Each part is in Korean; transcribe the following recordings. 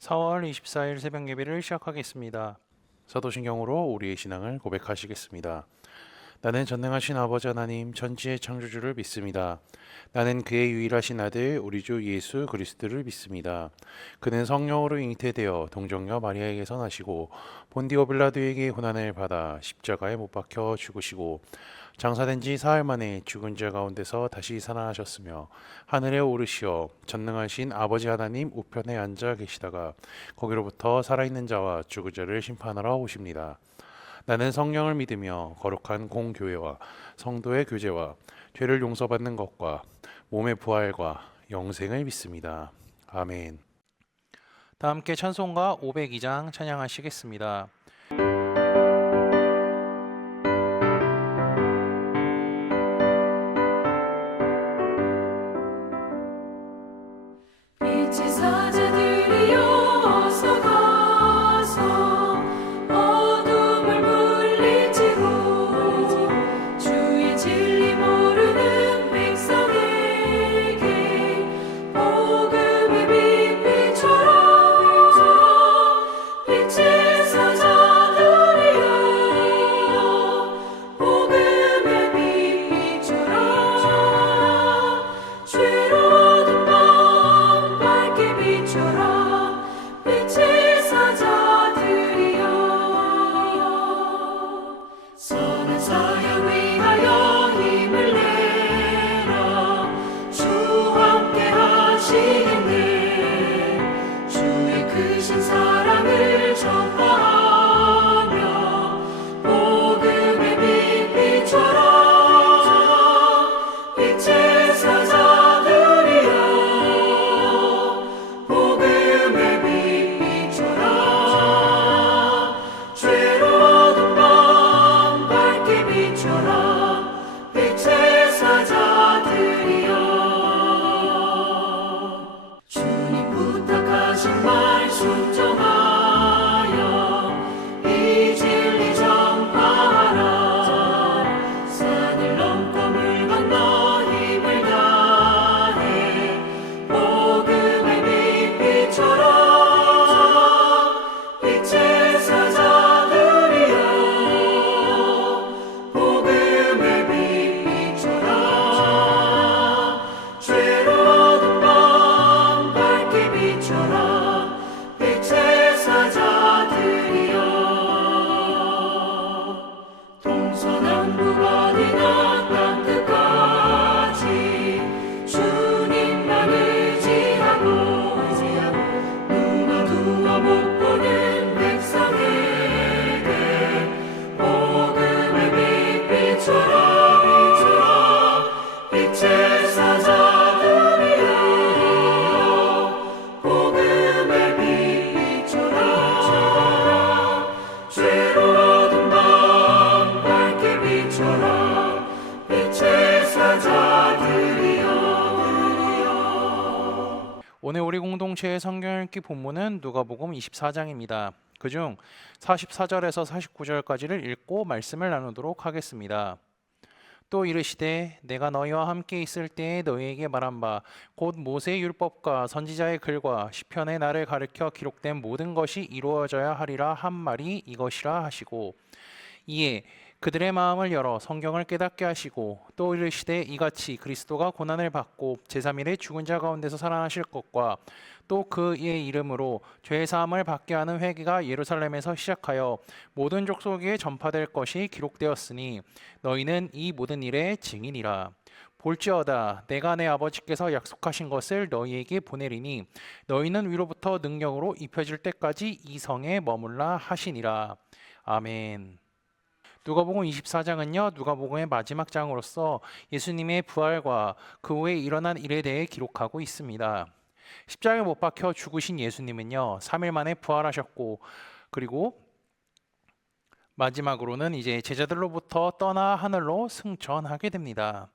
4월 24일 새벽 예배를 시작하겠습니다. 사도신경으로 우리의 신앙을 고백하시겠습니다. 나는 전능하신 아버지 하나님 전지의 창조주를 믿습니다. 나는 그의 유일하신 아들 우리 주 예수 그리스도를 믿습니다. 그는 성령으로 잉태되어 동정녀 마리아에게서 나시고 본디오 빌라도에게 고난을 받아 십자가에 못 박혀 죽으시고 장사된 지 사흘 만에 죽은 자 가운데서 다시 살아나셨으며 하늘에 오르시어 전능하신 아버지 하나님 우편에 앉아 계시다가 거기로부터 살아있는 자와 죽은 자를 심판하러 오십니다. 나는 성령을 믿으며 거룩한 공교회와 성도의 교제와 죄를 용서받는 것과 몸의 부활과 영생을 믿습니다. 아멘. 다 함께 찬송가 502장 찬양하시겠습니다. 빛의 사자들이여 어서 가서 어둠을 물리치고 주의 진리 모르는 백성에게 복음의 빛 비춰라. 빛의 사자들이여 복음의 빛 비춰라. 죄로운 밤 밝게 비춰라. 빛의 사자들이여 선한 사역 위하여 힘을 내라. 주와 함께 하시겠네. 주의 크신 사랑을 전파하며 복음의 빛 비춰라. 빛의 사자들이여 복음의 빛 비춰라. 죄로운 밤 밝게 비춰라. 빛의 사자들이여 주님 부탁하신 말 순종하여 이 진리 전파하라. 산을 넘고 물 건너 힘을 다해 복음의 빛 비춰라. 빛의 사자들이여 복음의 빛 비춰라. 죄로운 밤 밝게 비춰라. 빛의 사자들이여 동서남북 어디나 땅끝까지 주님만 의지하고 눈 어두워 못 보는 백성에게 복음의 빛 비춰라. 빛의 사자들이여 복음의 빛 비춰라. 죄로운 밤 밝게 비춰라. 빛의 사자들이여 오늘 우리 공동체의 성경 읽기 본문은 누가복음 24장입니다. 그중 44절에서 49절까지를 읽고 말씀을 나누도록 하겠습니다. 또 이르시되 내가 너희와 함께 있을 때에 너희에게 말한 바 곧 모세의 율법과 선지자의 글과 시편의 나를 가르쳐 기록된 모든 것이 이루어져야 하리라 한 말이 이것이라 하시고 이에 그들의 마음을 열어 성경을 깨닫게 하시고 또 이르시되 이같이 그리스도가 고난을 받고 제3일에 죽은 자 가운데서 살아나실 것과 또 그의 이름으로 죄 사함을 받게 하는 회개가 예루살렘에서 시작하여 모든 족속에 전파될 것이 기록되었으니 너희는 이 모든 일의 증인이라. 볼지어다 내가 내 아버지께서 약속하신 것을 너희에게 보내리니 너희는 위로부터 능력으로 입혀질 때까지 이 성에 머물라 하시니라. 아멘. 누가복음 24장은요 누가복음의 마지막 장으로서 예수님의 부활과 그 후에 일어난 일에 대해 기록하고 있습니다. 십자가에 못 박혀 죽으신 예수님은요 3일 만에 부활하셨고 그리고 마지막으로는 이제 제자들로부터 떠나 하늘로 승천하게 됩니다.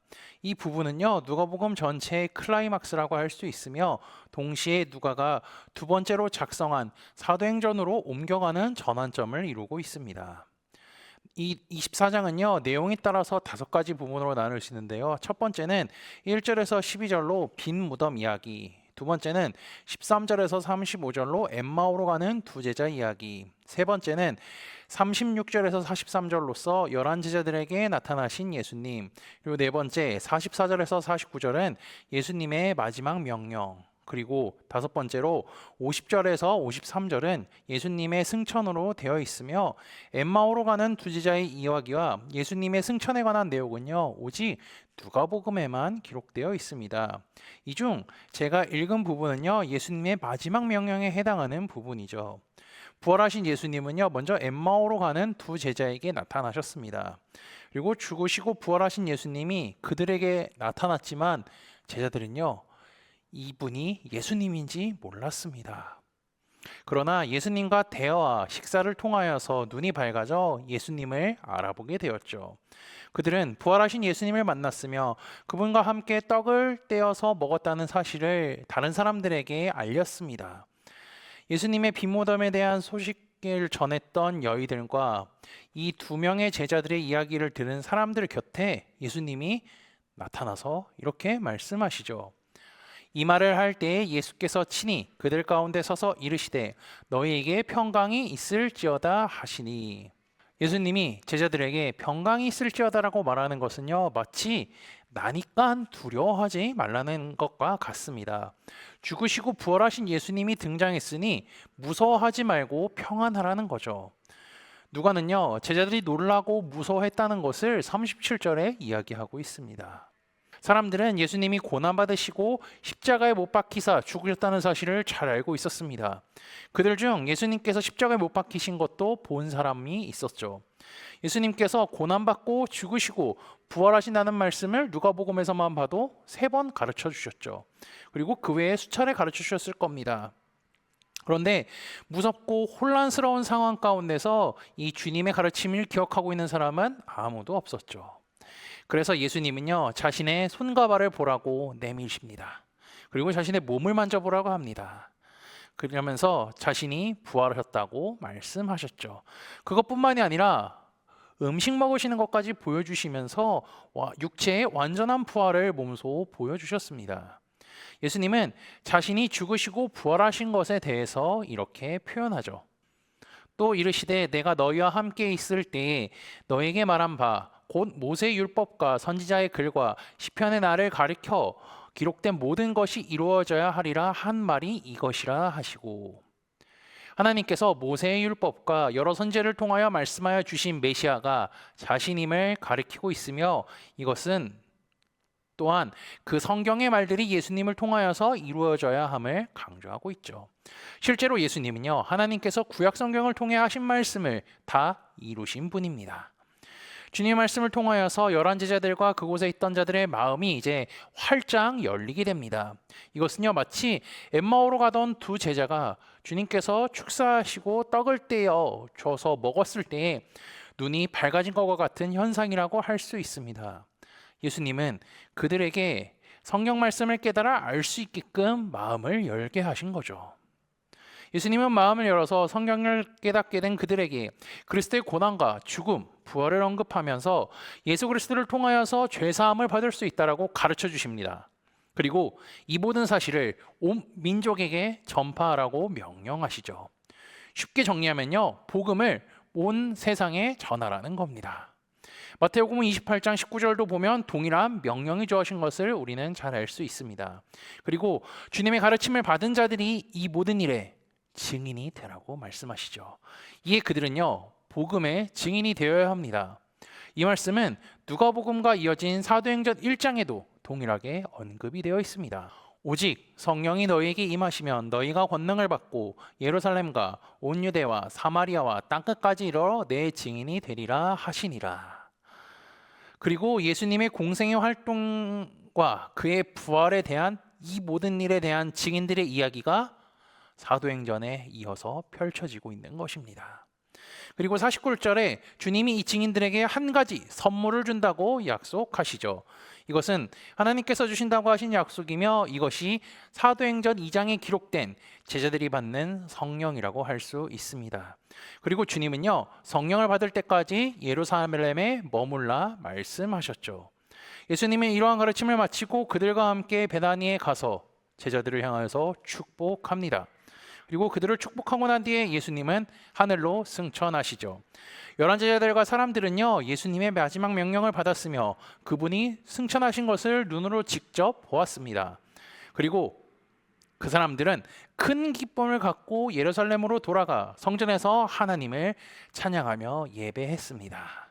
이 부분은요 누가복음 전체의 클라이막스라고 할 수 있으며 동시에 누가가 두 번째로 작성한 사도행전으로 옮겨가는 전환점을 이루고 있습니다. 이 24장은요 내용에 따라서 5가지 부분으로 나눌 수 있는데요. 첫 번째는 1절에서 12절로 빈 무덤 이야기, 두 번째는 13절에서 35절로 엠마오로 가는 두 제자 이야기. 세 번째는 36절에서 43절로서 11제자들에게 나타나신 예수님. 그리고 네 번째 44절에서 49절은 예수님의 마지막 명령. 그리고 다섯 번째로 50절에서 53절은 예수님의 승천으로 되어 있으며 엠마오로 가는 두 제자의 이야기와 예수님의 승천에 관한 내용은요 오직 누가복음에만 기록되어 있습니다. 이 중 제가 읽은 부분은요 예수님의 마지막 명령에 해당하는 부분이죠. 부활하신 예수님은요 먼저 엠마오로 가는 두 제자에게 나타나셨습니다. 그리고 죽으시고 부활하신 예수님이 그들에게 나타났지만 제자들은요 이분이 예수님인지 몰랐습니다. 그러나 예수님과 대화와 식사를 통하여서 눈이 밝아져 예수님을 알아보게 되었죠. 그들은 부활하신 예수님을 만났으며 그분과 함께 떡을 떼어서 먹었다는 사실을 다른 사람들에게 알렸습니다. 예수님의 빈무덤에 대한 소식을 전했던 여인들과 이 두 명의 제자들의 이야기를 들은 사람들 곁에 예수님이 나타나서 이렇게 말씀하시죠. 이 말을 할 때에 예수께서 친히 그들 가운데 서서 이르시되 너희에게 평강이 있을지어다 하시니. 예수님이 제자들에게 평강이 있을지어다라고 말하는 것은요 마치 나니까 두려워하지 말라는 것과 같습니다. 죽으시고 부활하신 예수님이 등장했으니 무서워하지 말고 평안하라는 거죠. 누가는요 제자들이 놀라고 무서워했다는 것을 37절에 이야기하고 있습니다. 사람들은 예수님이 고난받으시고 십자가에 못 박히사 죽으셨다는 사실을 잘 알고 있었습니다. 그들 중 예수님께서 십자가에 못 박히신 것도 본 사람이 있었죠. 예수님께서 고난받고 죽으시고 부활하신다는 말씀을 누가복음에서만 봐도 3번 가르쳐 주셨죠. 그리고 그 외에 수차례 가르쳐 주셨을 겁니다. 그런데 무섭고 혼란스러운 상황 가운데서 이 주님의 가르침을 기억하고 있는 사람은 아무도 없었죠. 그래서 예수님은요 자신의 손과 발을 보라고 내미십니다. 그리고 자신의 몸을 만져보라고 합니다. 그러면서 자신이 부활하셨다고 말씀하셨죠. 그것뿐만이 아니라 음식 먹으시는 것까지 보여주시면서 육체의 완전한 부활을 몸소 보여주셨습니다. 예수님은 자신이 죽으시고 부활하신 것에 대해서 이렇게 표현하죠. 또 이르시되 내가 너희와 함께 있을 때에 너에게 말한 바 곧 모세의 율법과 선지자의 글과 시편의 날을 가리켜 기록된 모든 것이 이루어져야 하리라 한 말이 이것이라 하시고, 하나님께서 모세의 율법과 여러 선지자를 통하여 말씀하여 주신 메시아가 자신임을 가리키고 있으며 이것은 또한 그 성경의 말들이 예수님을 통하여서 이루어져야 함을 강조하고 있죠. 실제로 예수님은요 하나님께서 구약 성경을 통해 하신 말씀을 다 이루신 분입니다. 주님의 말씀을 통하여서 11제자들과 그곳에 있던 자들의 마음이 이제 활짝 열리게 됩니다. 이것은요 마치 엠마오로 가던 두 제자가 주님께서 축사하시고 떡을 떼어 줘서 먹었을 때에 눈이 밝아진 것과 같은 현상이라고 할 수 있습니다. 예수님은 그들에게 성경 말씀을 깨달아 알 수 있게끔 마음을 열게 하신 거죠. 예수님은 마음을 열어서 성경을 깨닫게 된 그들에게 그리스도의 고난과 죽음, 부활을 언급하면서 예수 그리스도를 통하여서 죄사함을 받을 수 있다라고 가르쳐 주십니다. 그리고 이 모든 사실을 온 민족에게 전파하라고 명령하시죠. 쉽게 정리하면요, 복음을 온 세상에 전하라는 겁니다. 마태복음 28장 19절도 보면 동일한 명령이 주어진 것을 우리는 잘 알 수 있습니다. 그리고 주님의 가르침을 받은 자들이 이 모든 일에 증인이 되라고 말씀하시죠. 이에 그들은요 복음의 증인이 되어야 합니다. 이 말씀은 누가복음과 이어진 사도행전 1장에도 동일하게 언급이 되어 있습니다. 오직 성령이 너희에게 임하시면 너희가 권능을 받고 예루살렘과 온 유대와 사마리아와 땅끝까지 이르러 내 증인이 되리라 하시니라. 그리고 예수님의 공생의 활동과 그의 부활에 대한 이 모든 일에 대한 증인들의 이야기가 사도행전에 이어서 펼쳐지고 있는 것입니다. 그리고 49절에 주님이 이 증인들에게 한 가지 선물을 준다고 약속하시죠. 이것은 하나님께서 주신다고 하신 약속이며 이것이 사도행전 2장에 기록된 제자들이 받는 성령이라고 할 수 있습니다. 그리고 주님은요 성령을 받을 때까지 예루살렘에 머물라 말씀하셨죠. 예수님은 이러한 가르침을 마치고 그들과 함께 베다니에 가서 제자들을 향하여서 축복합니다. 그리고 그들을 축복하고 난 뒤에 예수님은 하늘로 승천하시죠. 11제자들과 사람들은요, 예수님의 마지막 명령을 받았으며 그분이 승천하신 것을 눈으로 직접 보았습니다. 그리고 그 사람들은 큰 기쁨을 갖고 예루살렘으로 돌아가 성전에서 하나님을 찬양하며 예배했습니다.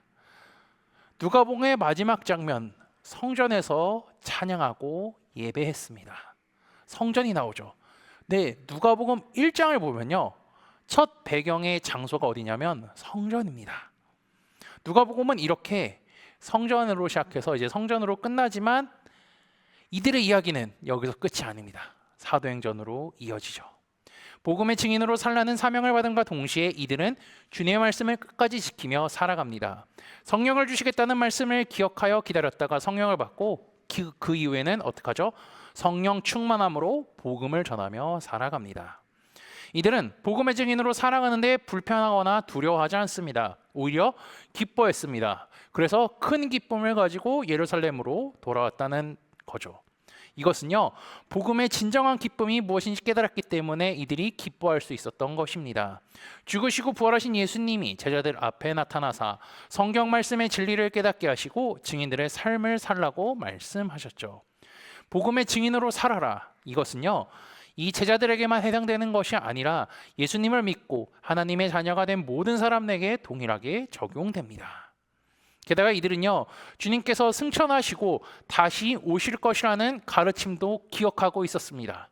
누가복음의 마지막 장면, 성전에서 찬양하고 예배했습니다. 성전이 나오죠. 네, 누가복음 1장을 보면요, 첫 배경의 장소가 어디냐면 성전입니다. 누가복음은 이렇게 성전으로 시작해서 이제 성전으로 끝나지만 이들의 이야기는 여기서 끝이 아닙니다. 사도행전으로 이어지죠. 복음의 증인으로 살라는 사명을 받음과 동시에 이들은 주님의 말씀을 끝까지 지키며 살아갑니다. 성령을 주시겠다는 말씀을 기억하여 기다렸다가 성령을 받고 그 이후에는 어떻게 하죠? 성령 충만함으로 복음을 전하며 살아갑니다. 이들은 복음의 증인으로 살아가는데 불편하거나 두려워하지 않습니다. 오히려 기뻐했습니다. 그래서 큰 기쁨을 가지고 예루살렘으로 돌아왔다는 거죠. 이것은요, 복음의 진정한 기쁨이 무엇인지 깨달았기 때문에 이들이 기뻐할 수 있었던 것입니다. 죽으시고 부활하신 예수님이 제자들 앞에 나타나사 성경 말씀의 진리를 깨닫게 하시고 증인들의 삶을 살라고 말씀하셨죠. 복음의 증인으로 살아라. 이것은요, 이 제자들에게만 해당되는 것이 아니라 예수님을 믿고 하나님의 자녀가 된 모든 사람에게 동일하게 적용됩니다. 게다가 이들은요, 주님께서 승천하시고 다시 오실 것이라는 가르침도 기억하고 있었습니다.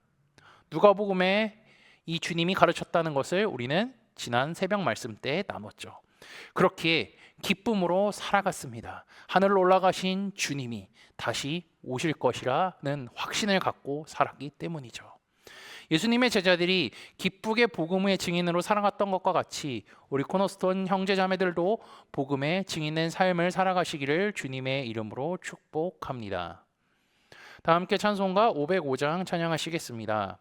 누가복음에 이 주님이 가르쳤다는 것을 우리는 지난 새벽 말씀 때 나눴죠. 그렇기에 기쁨으로 살아갔습니다. 하늘로 올라가신 주님이 다시 오실 것이라는 확신을 갖고 살았기 때문이죠. 예수님의 제자들이 기쁘게 복음의 증인으로 살아갔던 것과 같이 우리 코너스톤 형제자매들도 복음의 증인된 삶을 살아가시기를 주님의 이름으로 축복합니다. 다 함께 찬송가 505장 찬양하시겠습니다.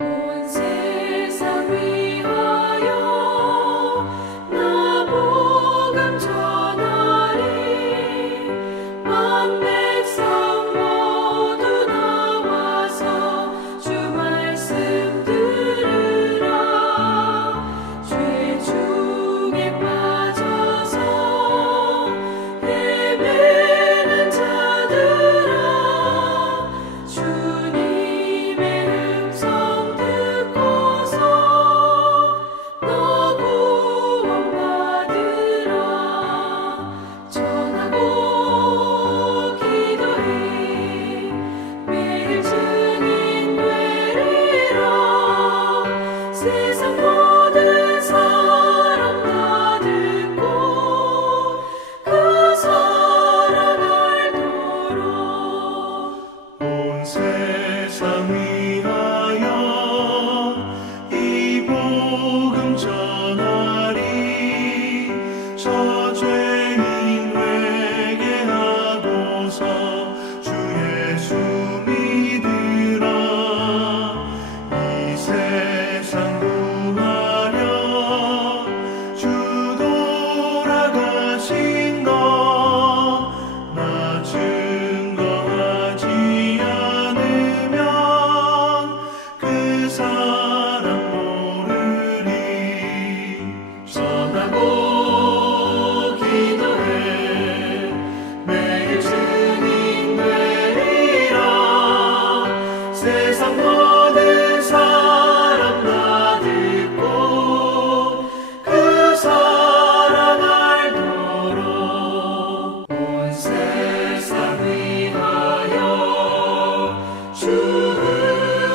온 세상 위하여 나 복음 전하리. 만 백성 모두 나와서 주 말씀 들으라. 죄 중에 빠져서 헤매는 자들아, 주님의 음성 듣고서 너 구원받으라. 전하고 기도해 매일 증인 되리라. 세상 모든 사람 다 듣고 그 사랑 알도록. 온 세상 위하여 이 복음 전하리. 저 죄인 회개하고서 주 예수 믿으라. 이 세상 구하려 주 돌아가신 것 나 증거하지 않으면 그 사람 모르리. 전하고 기도해 매일 증인 되리라. 세상 모든 사람 다 듣고 그 사랑 알도록. 온 세상 위하여 주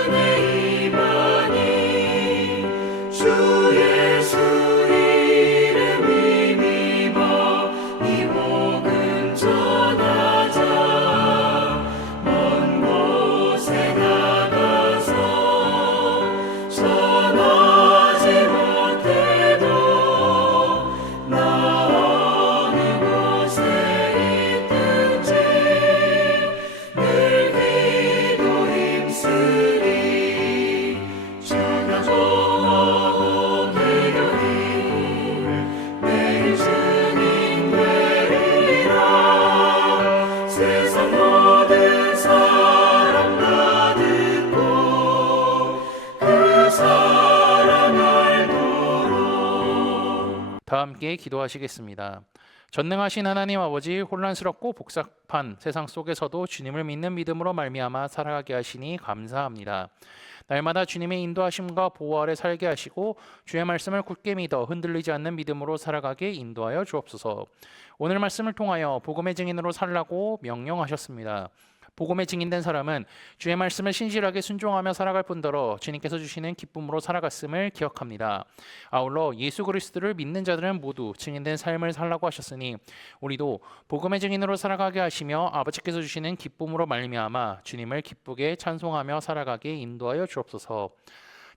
은혜 임하니. 주 예수 이름 힘입어 이 복음 전하자. 먼 곳에 나가서 함께 기도하시겠습니다. 전능하신 하나님 아버지, 혼란스럽고 복잡한 세상 속에서도 주님을 믿는 믿음으로 말미암아 살아가게 하시니 감사합니다. 날마다 주님의 인도하심과 보호 아래 살게 하시고 주의 말씀을 굳게 믿어 흔들리지 않는 믿음으로 살아가게 인도하여 주옵소서. 오늘 말씀을 통하여 복음의 증인으로 살라고 명령하셨습니다. 복음에 증인된 사람은 주의 말씀을 신실하게 순종하며 살아갈 뿐더러 주님께서 주시는 기쁨으로 살아갔음을 기억합니다. 아울러 예수 그리스도를 믿는 자들은 모두 증인된 삶을 살라고 하셨으니 우리도 복음의 증인으로 살아가게 하시며 아버지께서 주시는 기쁨으로 말미암아 주님을 기쁘게 찬송하며 살아가게 인도하여 주옵소서.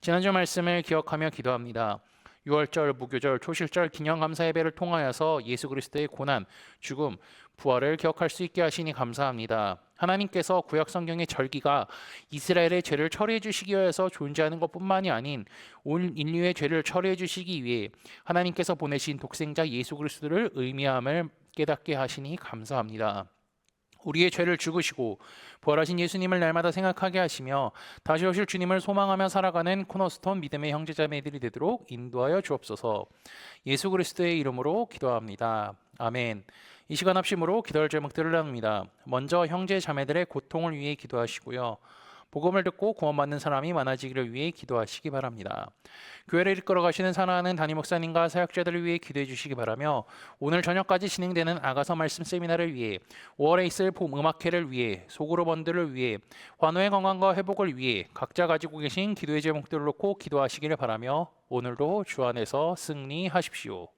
지난주 말씀을 기억하며 기도합니다. 6월절, 무교절, 초실절 기념감사 예배를 통하여서 예수 그리스도의 고난, 죽음, 부활을 기억할 수 있게 하시니 감사합니다. 하나님께서 구약 성경의 절기가 이스라엘의 죄를 처리해 주시기 위해서 존재하는 것뿐만이 아닌 온 인류의 죄를 처리해 주시기 위해 하나님께서 보내신 독생자 예수 그리스도를 의미함을 깨닫게 하시니 감사합니다. 우리의 죄를 죽으시고 부활하신 예수님을 날마다 생각하게 하시며 다시 오실 주님을 소망하며 살아가는 코너스톤 믿음의 형제자매들이 되도록 인도하여 주옵소서. 예수 그리스도의 이름으로 기도합니다. 아멘. 이 시간 합심으로 기도할 제목들을 나눕니다. 먼저 형제 자매들의 고통을 위해 기도하시고요. 복음을 듣고 구원받는 사람이 많아지기를 위해 기도하시기 바랍니다. 교회를 이끌어 가시는 사랑하는 담임 목사님과 사역자들을 위해 기도해 주시기 바라며 오늘 저녁까지 진행되는 아가서 말씀 세미나를 위해 5월에 있을 봄 음악회를 위해 소그룹 원들을 위해 환우의 건강과 회복을 위해 각자 가지고 계신 기도의 제목들을 놓고 기도하시기를 바라며 오늘도 주 안에서 승리하십시오.